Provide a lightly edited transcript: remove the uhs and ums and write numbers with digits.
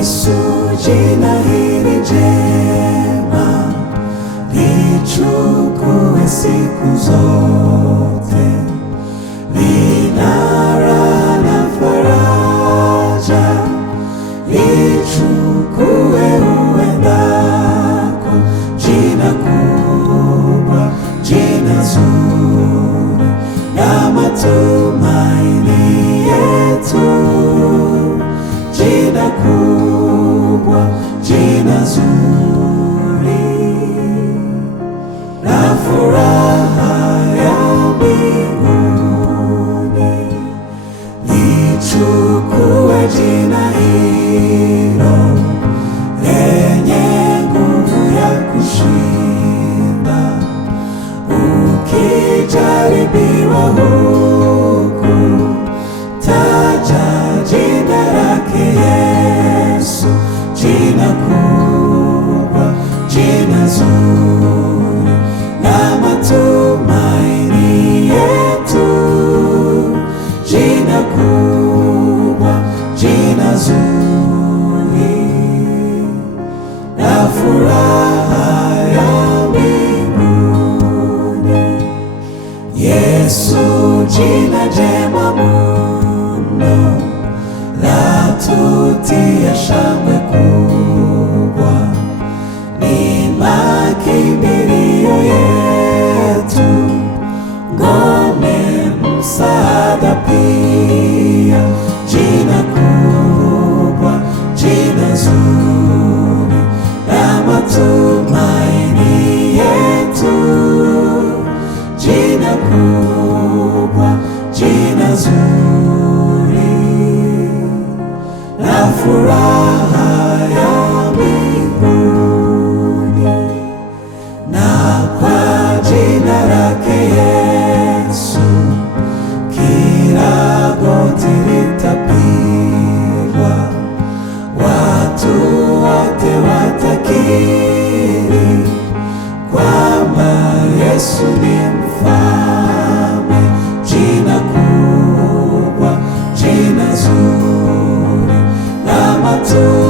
Yesu, jina hili jema lichukue siku zote, lina raha na faraja, lichukue uendako. Jina kubwa, jina zuri na matumaini yetu. Jina kubwa, jina zuri na furaha ya mbinguni. Lichukue jina hilo lenye nguvu ya kushinda. Ukijaribiwa huku, taja jina lake Yesu. Jina kubwa, jina zuri na matumaini yetu. Jina kubwa, jina zuri na furaha ya mbinguni. Yesu, jina jema mno, latutia shangwe kubwa. Ni makimbilio yetu, ngome, msaada pia. Jina kubwa, jina zuri na matumaini yetu. Jina kubwa, jina zuri na furaha ya mbinguni. Na kwa jina lake Yesu, kila goti litapigwa, watu wote watakiri kwamba Yesu ni mfalme. Jina kubwa, jina zuri na matumaini